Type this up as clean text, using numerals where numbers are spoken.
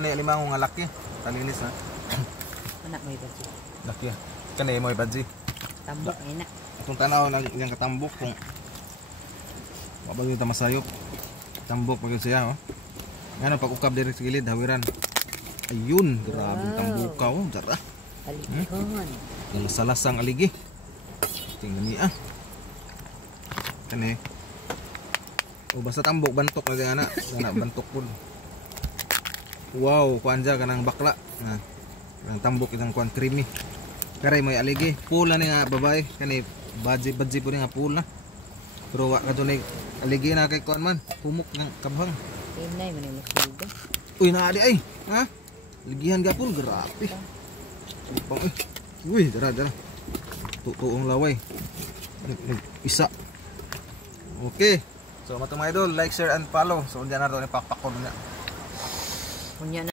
Muna limang nga laki. Talinis ha. Anak mo ibadji. Laki ha. Kanay mo ibadji. Tambok ina. Itong tanaw ng yung katambok kung mabagyo ta masayop. Tambok pag siya oh. Ngano pag ukab diri sa gilid hawiran. Ayun, grabe tambukaw, dara. Alikon. Yung salasang aligi. Tingnan niya. Kani. O basta tambok bantok na din ana, bantok pun. Wow, kuanja kanang bakla. Nah, ang tambok itang kuan creamy. Karay may aligi, pula ni nga babae, kani badji po ni nga pula. Pero wa kadto ni aligi na kay kuan man, humok ng kabhang. Inay man yung nagsulga. Uy, naadi ay. Ha? Ligihan gapon, grabe. Pang uy, dara. Tutuong laway. Isa. Okay. So, mga idol, like, share, and follow. So, diyan na ito, ipakpakon niya. Kunya